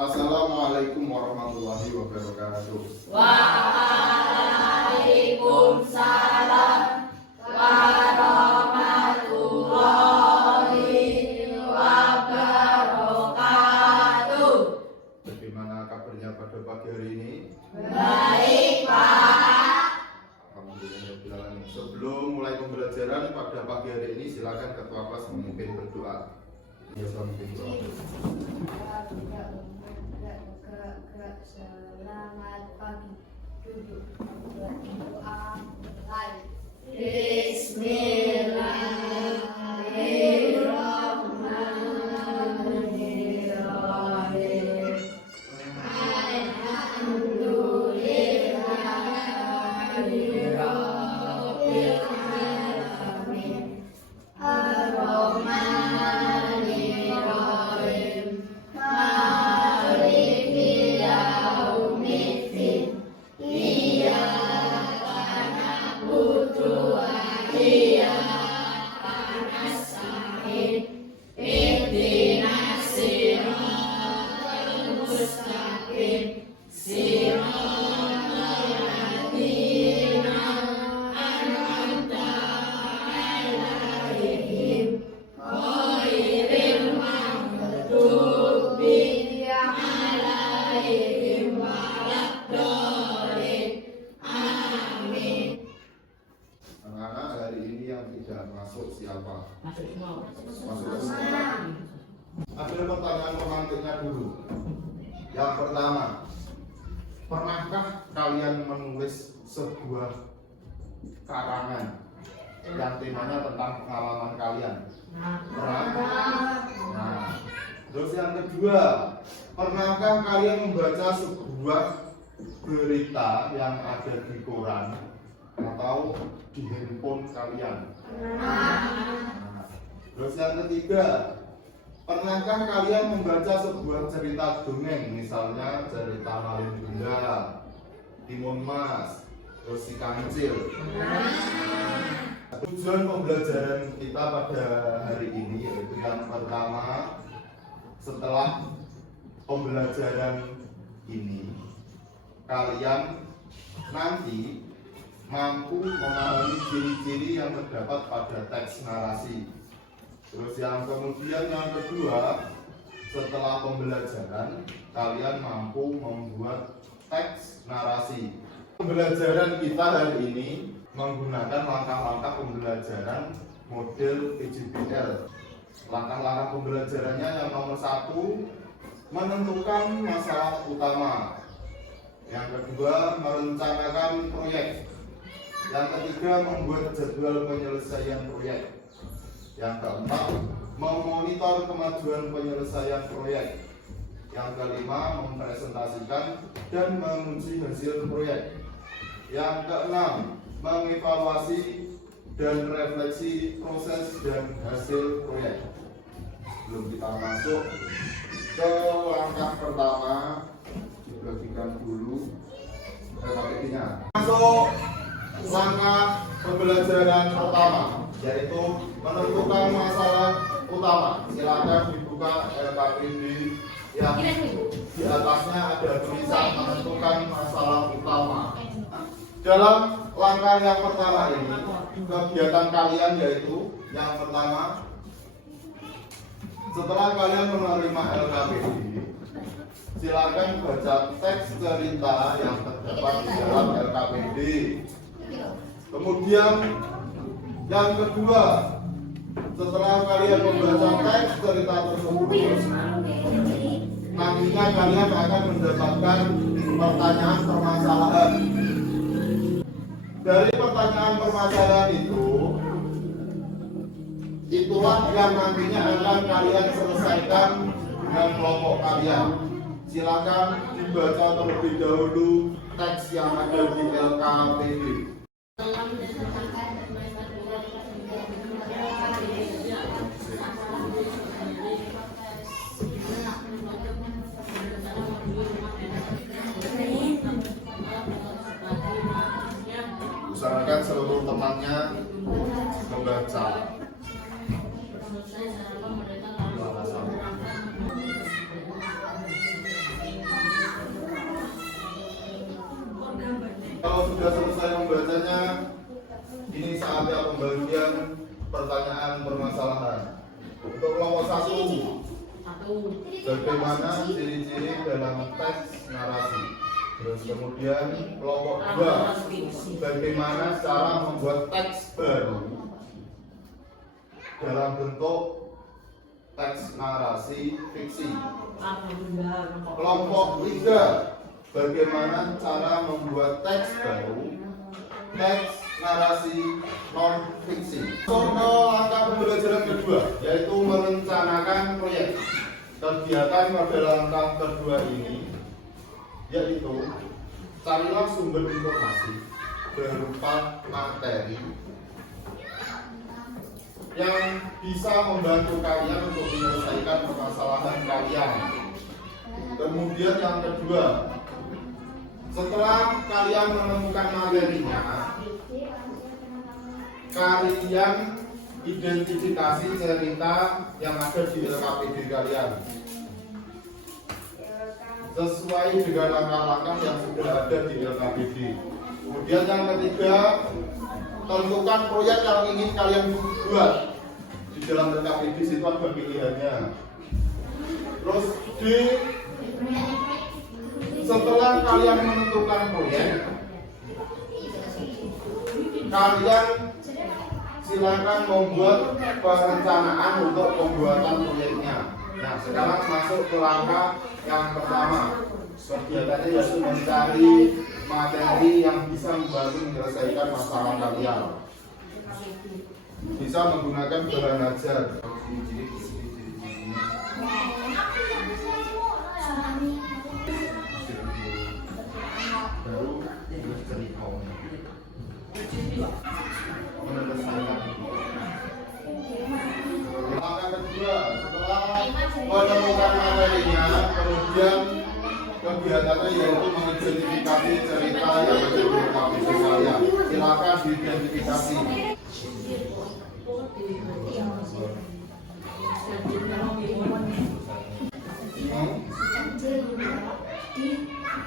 Assalamualaikum warahmatullahi wabarakatuh. Waalaikumsalam warahmatullahi wabarakatuh. Bagaimana kabarnya pada pagi hari ini? Baik, Pak. Alhamdulillah. Sebelum mulai pembelajaran pada pagi hari ini, silakan ketua kelas memimpin berdoa. Selamat pagi. Duduk. Berdoa. Mulai. Bismillahirrahmanirrahim. Alhamdulillahirabbil alamin. Ar-Rahmanir-Rahim. Maliki yaumiddin. Iyyaka na'budu wa iyyaka nasta'in. Ihdinas siratal mustaqim. Siratal ladzina an'amta 'alaihim ghairil maghdubi 'alaihim waladdallin. Amin. Anak-anak, hari ini yang tidak masuk siapa? Masuk semua. Masuk semua. Ada pertanyaan pemantiknya dulu. Yang pertama, pernahkah kalian menulis sebuah karangan yang temanya tentang pengalaman kalian? Pernah? Nah, terus yang kedua, pernahkah kalian membaca sebuah berita yang ada di koran atau di handphone kalian? Nah, terus yang ketiga, pernahkah kalian membaca sebuah cerita dongeng, misalnya cerita Malin Bunda, Timun Mas, terus si Kancil? Tujuan pembelajaran kita pada hari ini yaitu yang pertama, setelah pembelajaran ini kalian nanti mampu memahami ciri-ciri yang terdapat pada teks narasi. Terus yang kemudian yang kedua, setelah pembelajaran kalian mampu membuat teks narasi. Pembelajaran kita hari ini menggunakan langkah-langkah pembelajaran model PJBL. Langkah-langkah pembelajarannya yang nomor 1, menentukan masalah utama. Yang kedua, merencanakan proyek. Yang ketiga, membuat jadwal penyelesaian proyek. Yang keempat, memonitor kemajuan penyelesaian proyek. Yang kelima, mempresentasikan dan menguji hasil proyek. Yang keenam, mengevaluasi dan refleksi proses dan hasil proyek. Sebelum kita masuk ke langkah pertama, dibagikan dulu PPT-nya. Masuk langkah pembelajaran pertama, yaitu menentukan masalah utama. Silakan dibuka LKPD yang di atasnya ada tulisan menentukan masalah utama. Dalam langkah yang pertama ini, kegiatan kalian yaitu yang pertama, setelah kalian menerima LKPD, silakan baca teks cerita yang terdapat di dalam LKPD. Kemudian yang kedua, setelah kalian membaca teks cerita tersebut, nantinya kalian akan mendapatkan pertanyaan permasalahan. Dari pertanyaan permasalahan itulah yang nantinya akan kalian selesaikan dengan kelompok kalian. Silakan dibaca terlebih dahulu teks yang ada di LKPD. Usahakan seluruh temannya membaca. sudah selesai membacanya, ini saatnya pembagian pertanyaan permasalahan. Untuk kelompok 1, bagaimana ciri-ciri dalam teks narasi? Terus kemudian kelompok 2, bagaimana cara membuat teks baru dalam bentuk teks narasi fiksi. Kelompok 3, bagaimana cara membuat teks baru teks narasi non fiksi. Contoh langkah pembelajaran kedua, yaitu merencanakan proyek. Kegiatan pada langkah kedua ini yaitu carilah sumber informasi berupa materi yang bisa membantu kalian untuk menyelesaikan permasalahan kalian. Kemudian yang kedua, setelah kalian menemukan materinya, kalian identifikasi cerita yang ada di LKPD kalian sesuai dengan langkah-langkah yang sudah ada di LKPD. Kemudian yang ketiga, tentukan proyek yang ingin kalian buat di dalam LKPD. Situ ada pilihannya. Terus setelah kalian menentukan proyek, kalian silakan membuat perencanaan untuk pembuatan proyeknya. Nah, sekarang masuk ke langkah yang pertama. Kegiatannya yaitu mencari materi yang bisa membantu menyelesaikan masalah kalian. Bisa menggunakan bahan ajar. Baru cerita. Langkah kedua, setelah menemukan materinya, kemudian kegiatannya yaitu mengidentifikasi cerita yang ada di LKPD saya. Silakan diidentifikasi.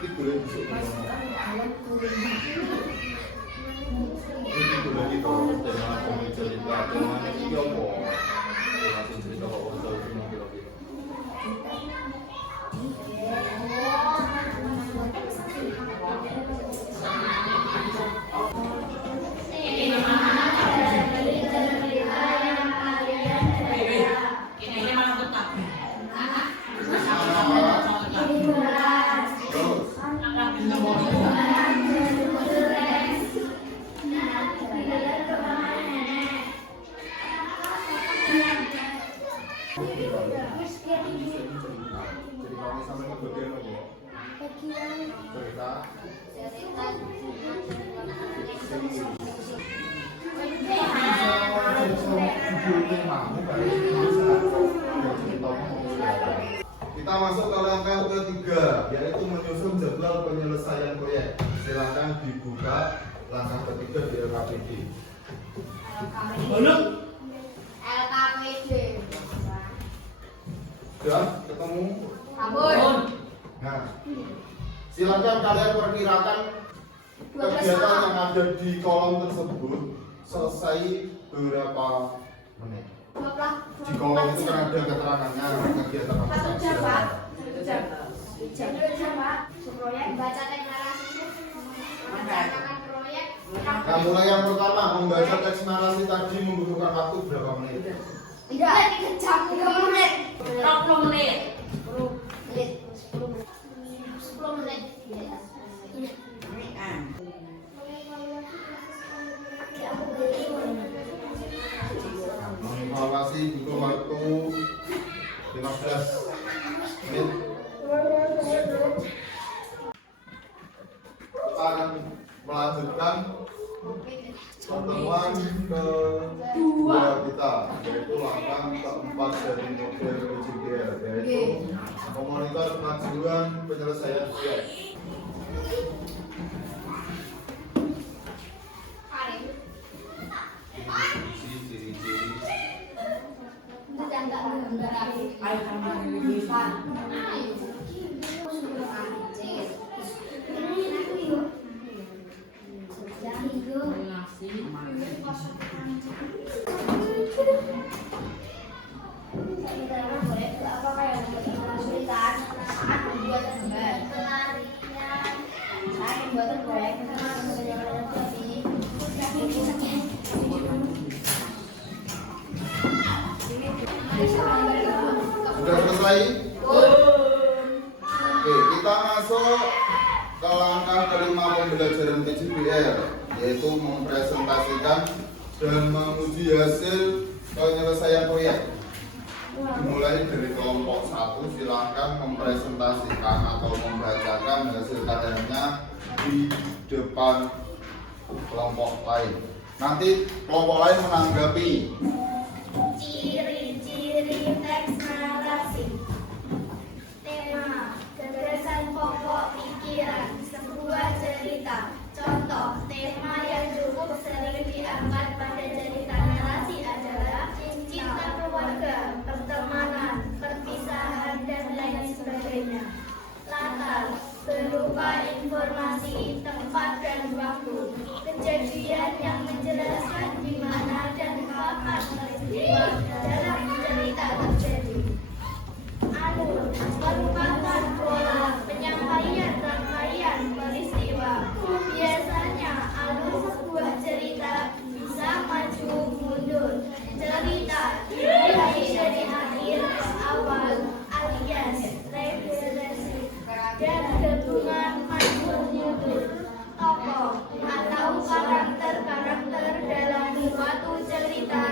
Ini boleh masuk ke ini boleh ditolong dengan cerita dengan ini apa? Dengan cerita apa usah kira-kira. Kita masuk ke langkah ketiga, yaitu menyusun jadwal penyelesaian proyek. Silakan dibuka langkah ketiga di LKPD. LKPD. Sudah ketemu? Ampun. Nah, silakan kalian perkirakan kegiatan yang ada di kolom tersebut selesai berapa menit. Di kolom itu kan ada keterangannya kegiatan apa saja. Proyek baca teks narasi. Merencanakan proyek. Nah, mulai yang pertama, membaca teks narasi tadi membutuhkan waktu berapa menit? Tidak, 3 jam, 3 menit. 20 menit. 10 menit. Mengevaluasi butuh waktu 15 menit. Kita akan melanjutkan pertemuan kedua kita, yaitu langkah keempat dari model PJGR, yaitu memonitor kemajuan penyelesaian proyek. Ciri-ciri Apakah yang kesulitan saat membuat gambar? Pelarian saat membuat gambar Sudah selesai? Oke, kita masuk ke langkah kelima pembelajaran PJBR, yaitu mempresentasikan dan menguji hasil penyelesaian proyek. Dimulai dari kelompok 1, silakan mempresentasikan atau membacakan hasil karyanya di depan kelompok lain. Nanti kelompok lain menanggapi. Ciri-ciri teks narasi. Tema, gagasan pokok pikiran sebuah cerita. Contoh, tema yang cukup sering diangkat pada cerita narasi adalah cinta keluarga, pertemanan, perpisahan, dan lain sebagainya. Latar, berupa informasi, tempat, dan waktu. Kejadian yang menjelaskan di mana dan kapan peristiwa dalam cerita terjadi. Alur, merupakan pola penyampaian rangkaian peristiwa. Biasanya alur sebuah cerita bisa maju mundur. Cerita dimulai dari akhir ke awal alias regresi dan gabungan maju mundur. Tokoh atau karakter-karakter dalam suatu cerita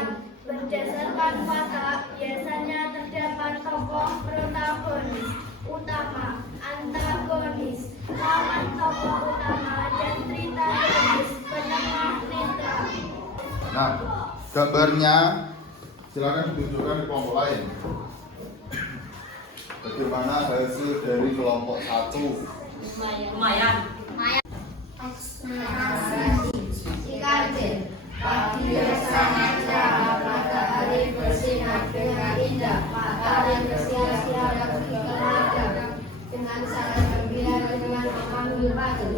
berdasarkan watak biasanya terdapat tokoh protagonis utama, antagonis, lawan tokoh utama, dan tritagonis, penengah netra. Nah, gambarnya silakan ditunjukkan di kelompok lain. Bagaimana hasil dari kelompok 1? Lumayan. Pagi sangat cerah, matahari bersinar dengan indah, matahari bersiar-siar pergi ke ladang dengan sangat gembira dengan memanggil pagi.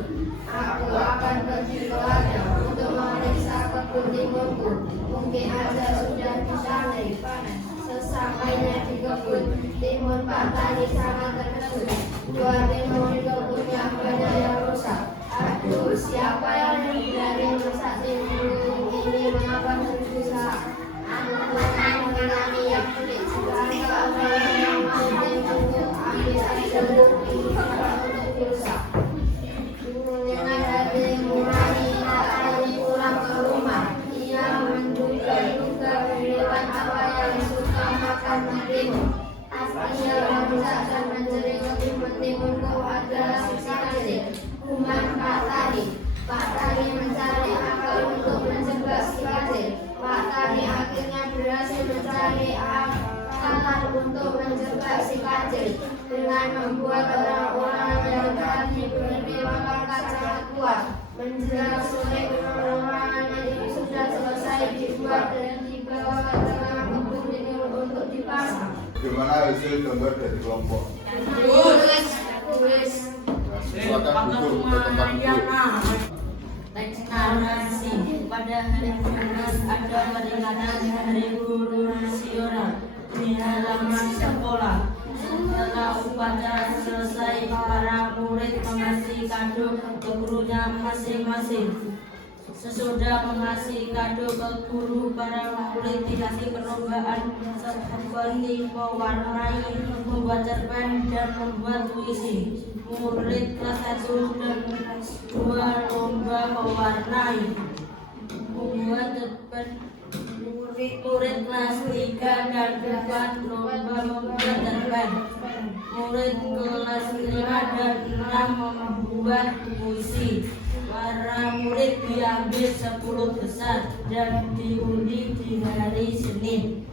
Aku akan pergi ke ladang untuk memeriksa kebun timunku. Mungkin aja sudah bisa panen. Sesampainya di kebun timun, Pak Tani sangat terkejut. Buah timun di kebunnya banyak yang rusak. Aduh, siapa yang berani merusak timun? Ini mengapa susah? Aku mengalami yang pelik. Jika engkau yang mau timunku, ambil aja bukti untuk dirusak. Dengan hati nurani, Tani pulang ke rumah. Ia menduga-duga hewan apa yang suka makan timun. Pastinya merusak dan menjadi timun-timunku adalah si kecil. Kuman Pak Tani. Pak Tani mencari akal untuk mencegah si kecil. Pak Tani akhirnya berhasil mencari akal untuk mencegah si kecil dengan membuat orang-orang yang tadi berdiri pangkat sangat kuat. Menjelang sore, orang-orang itu sudah selesai dibuat dan dibawa ke tengah kebun timun untuk dipasang. Bagaimana hasil gambar dari kelompok? Tulis. Silakan duduk ke tempat duduk. Teks narasi pada hari Jumat ada peringatan Hari Guru Nasional di halaman sekolah. Setelah upacara selesai, para murid mengasih kado ke gurunya masing-masing. Sesudah mengasih kado ke guru, para murid dikasih perlombaan seperti mewarnai, membuat cerpen, dan membuat puisi. Murid kelas 1 dan 2 lomba mewarnai, membuat cerpen. Murid kelas 3 dan 4 lomba membuat cerpen. Murid kelas 5 dan 6 membuat puisi. Para murid diambil 10 besar dan diundi di hari Senin.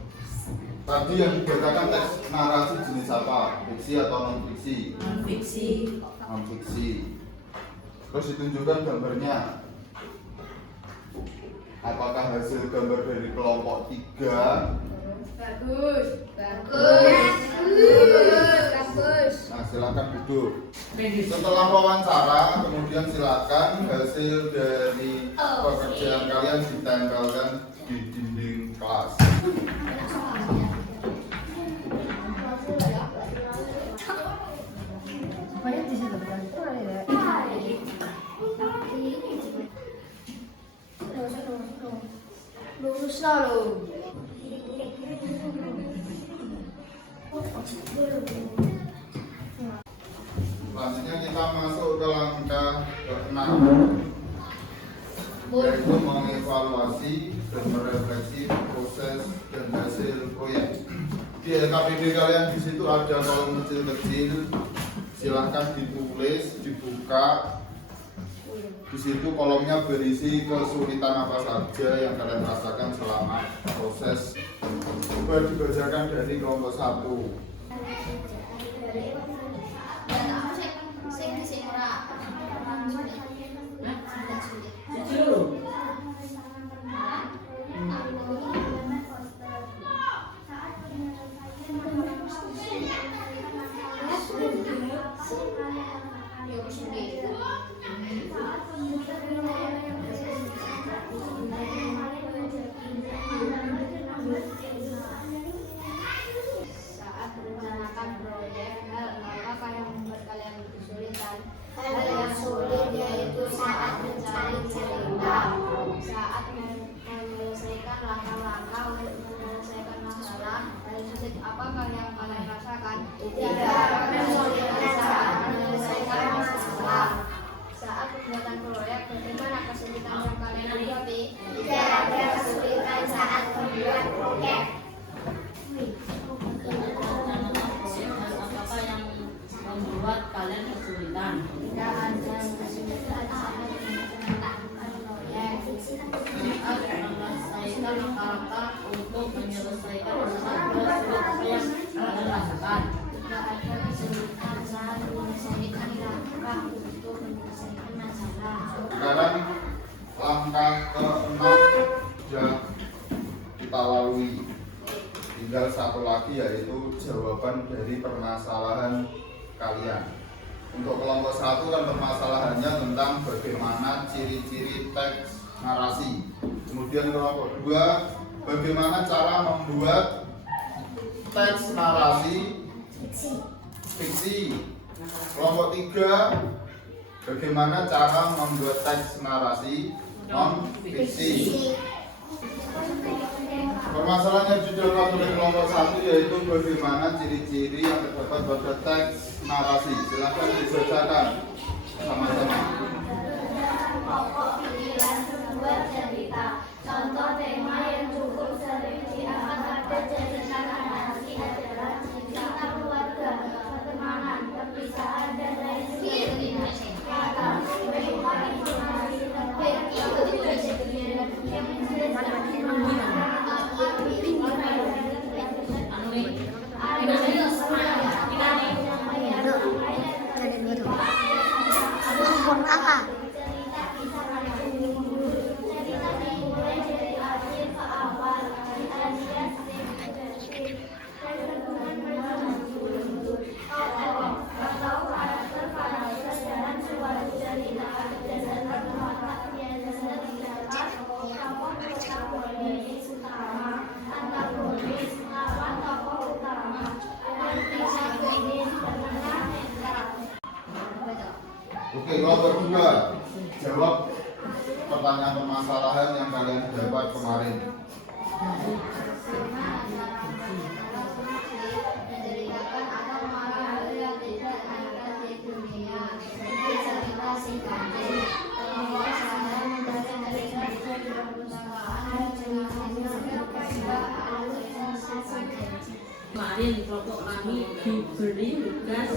Tadi yang dibacakan teks narasi jenis apa? Fiksi atau non-fiksi? Non-fiksi. Non-fiksi. Terus ditunjukkan gambarnya. Apakah hasil gambar dari kelompok 3? Bagus. Nah, silakan duduk. Setelah wawancara, kemudian silakan hasil dari pekerjaan kalian ditempelkan di dinding kelas. Lurus lah lo. Selanjutnya kita masuk ke langkah ke-6, yaitu mengevaluasi dan merefleksi proses dan hasil proyek. Di LKPD kalian di situ ada kolom kecil-kecil, silahkan ditulis, dibuka. Di situ kolomnya berisi kesulitan apa saja yang kalian rasakan selama proses dibacakan dari kelompok 1. Saat merencanakan proyek, hal apa yang membuat kalian kesulitan? Hal yang sulit yaitu saat mencari cerita, saat menyelesaikan langkah-langkah untuk menyelesaikan masalah. Hal sulit apakah yang kalian rasakan? Tidak kesulitan saat menyelesaikan masalah. Saat pembuatan proyek, bagaimana kesulitan yang kalian hadapi? Tidak ada kesulitan saat membuat proyek. Apakah yang membuat kalian kesulitan? Tidak ada kesulitan saat menyelesaikan proyek. Menyelesaikan langkah untuk menyelesaikan masalah yang kalian rasakan. Tidak ada kesulitan saat menyelesaikan langkah untuk menyelesaikan masalah. Sekarang langkah ke-6 sudah kita lalui. Tinggal satu lagi, yaitu jawaban dari permasalahan kalian. Untuk kelompok 1 kan permasalahannya tentang bagaimana ciri-ciri teks narasi. Kemudian kelompok 2, bagaimana cara membuat teks narasi fiksi. Kelompok 3, bagaimana cara membuat teks narasi non fiksi. Permasalahannya judul dari kelompok 1 yaitu bagaimana ciri-ciri yang terdapat pada teks narasi. Silakan dibacakan sama-sama. Pokok pikiran sebuah cerita. Contoh tema yang cukup sering diangkat pada cerita narasi adalah cerita keluarga, pertemanan, perpisahan, dan lain sebagainya. Kata berupa informasi terbaik yang Oke, kelompok 2, jawab pertanyaan permasalahan yang kalian dapat kemarin. menceritakan atau mengarang hal yang tidak ada di dunia. Seperti cerita si kancing. Kelompok saya membaca cerita dari perusahaan dengan Kemarin kelompok kami diberi tugas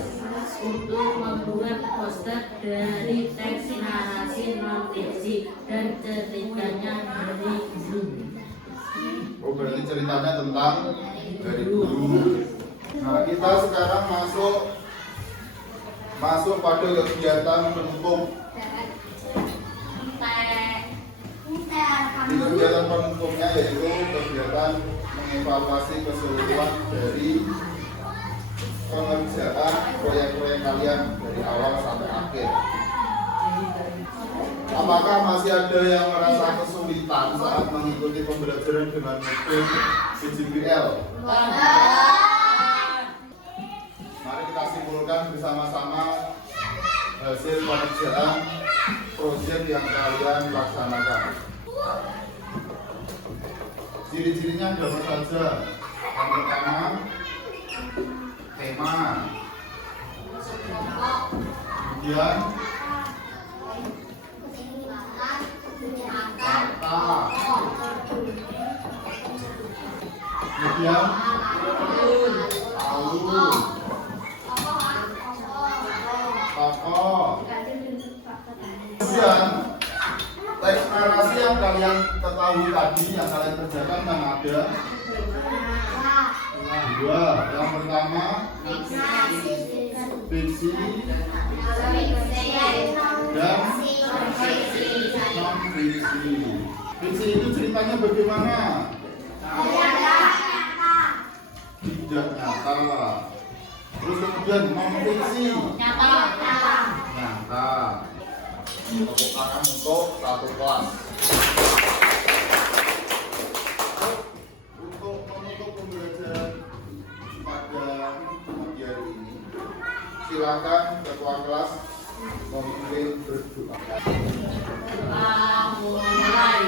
untuk membuat poster dari teks narasi non fiksi dan ceritanya dari guru. Oh, berarti ceritanya tentang dari guru. Nah, kita sekarang masuk pada kegiatan penutup. Di kegiatan penutupnya yaitu kegiatan mengevaluasi keseluruhan dari pengerjaan proyek-proyek kalian dari awal sampai akhir. Apakah masih ada yang merasa kesulitan saat mengikuti pembelajaran dengan metode PJBL? Mari kita simpulkan bersama-sama hasil pengerjaan proyek yang kalian laksanakan. Ciri-cirinya ada apa saja? Yang pertama, tema. Kemudian kata. Kemudian alur. Tokoh. Kemudian teks narasi yang kalian ketahui tadi, yang kalian kerjakan yang ada dua. Yang pertama fiksi dan non fiksi. Fiksi itu ceritanya bagaimana? Tidak nyata. Terus kemudian non fiksi nyata. Tepuk tangan untuk satu kelas. Untuk menutup pembelajaran pada pagi hari ini, silakan ketua kelas memimpin berdoa. Mulai.